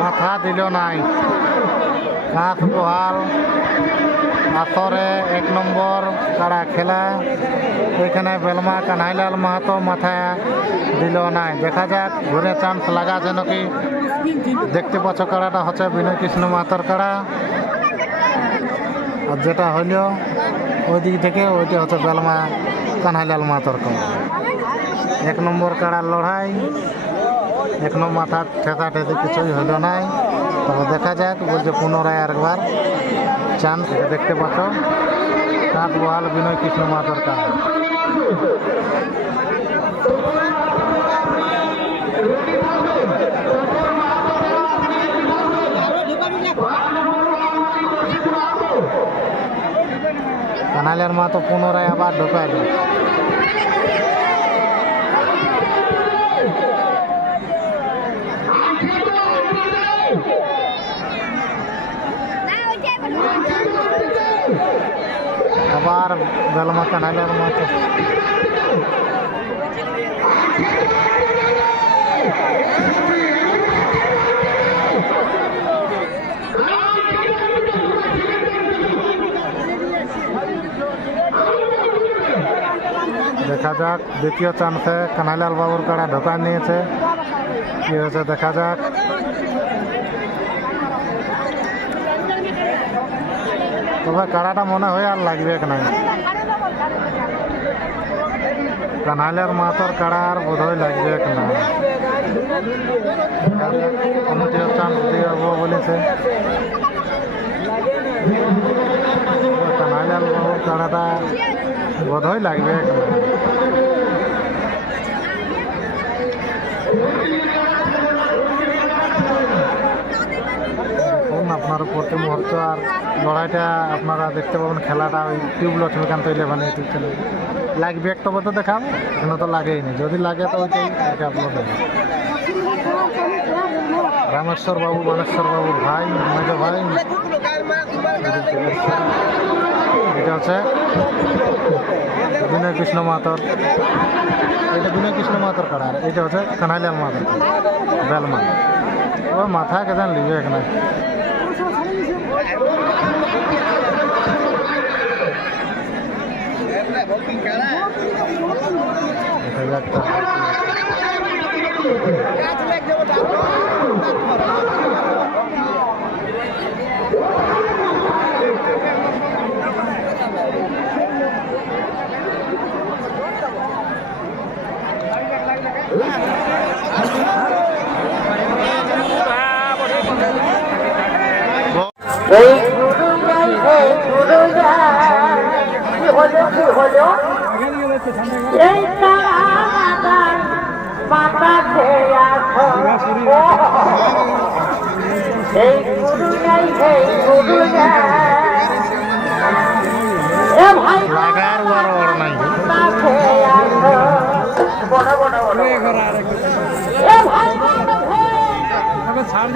মাথা দিল নাই কাঁচ বহাল আসরে 1 নম্বর কাড়া খেলা এখানে বেলমা কানাইলাল মাহাতো মাথা দিল নাই। দেখা যাক ঘুরে চান্স লাগাছে নাকি। দেখতে পাচ্ছ কাড়াটা হচ্ছে বিনয় কৃষ্ণ মাহাতোর কাড়া, আর যেটা হইল ওই দিক থেকে ওইটা হচ্ছে বেলমা কানাইলাল মাহাতোর কাড়া। 1 নম্বর কাড়ার লড়াই, 1 নম্বর মাথা ঠেকা ঠেকি কিছুই হইল নাই। তবে দেখা যাক, বলছে পুনরায় আরেকবার চান্স। দেখতে পাচ্ছ কাঁচ বহাল বিনয় কৃষ্ণ মাহাতোর কাড়া। কানাইলাল মাহাতো পুনরায় আবার ঢোকায় দেয়। আবার বেলমা কানাইলাল মাহাতো দেখা যাক দ্বিতীয় চান্সে কানাইলাল বাবুর কাড়া ঢোকায় নিয়েছে, কি হয়েছে দেখা যাক। তবে কাড়াটা মনে হয় আর লাগবে না, কানাইলাল মাহাতোর কাড়া আর বোধহয় লাগবে না। কমিটিও চান্স দিয়ে বলেছে কানাইলাল বাবুর কাড়াটা বোধহয় লাগবে না। আপনার প্রতি মুহূর্ত আর লড়াইটা আপনারা দেখতে পাবেন। খেলাটা ওই টিউব লক্ষ্মীকান্ত 11 ইউটিউব চ্যানেল লাগবে একটা তো দেখাব, এখানে তো লাগেই নি। যদি লাগে তো ওইটাই আপলোড হবে। রামেশ্বর বাবু, বানেশ্বর বাবুর ভাই, মেজ ভাই। এটা হচ্ছে বিনয় কৃষ্ণ মাহাতোর, এটা বিনয় কৃষ্ণ মাহাতোর কাড়া। এটা হচ্ছে কানাইলাল মাহাতোর বেলমা। ও মাথা কেন লিবে এখানে। ছাড়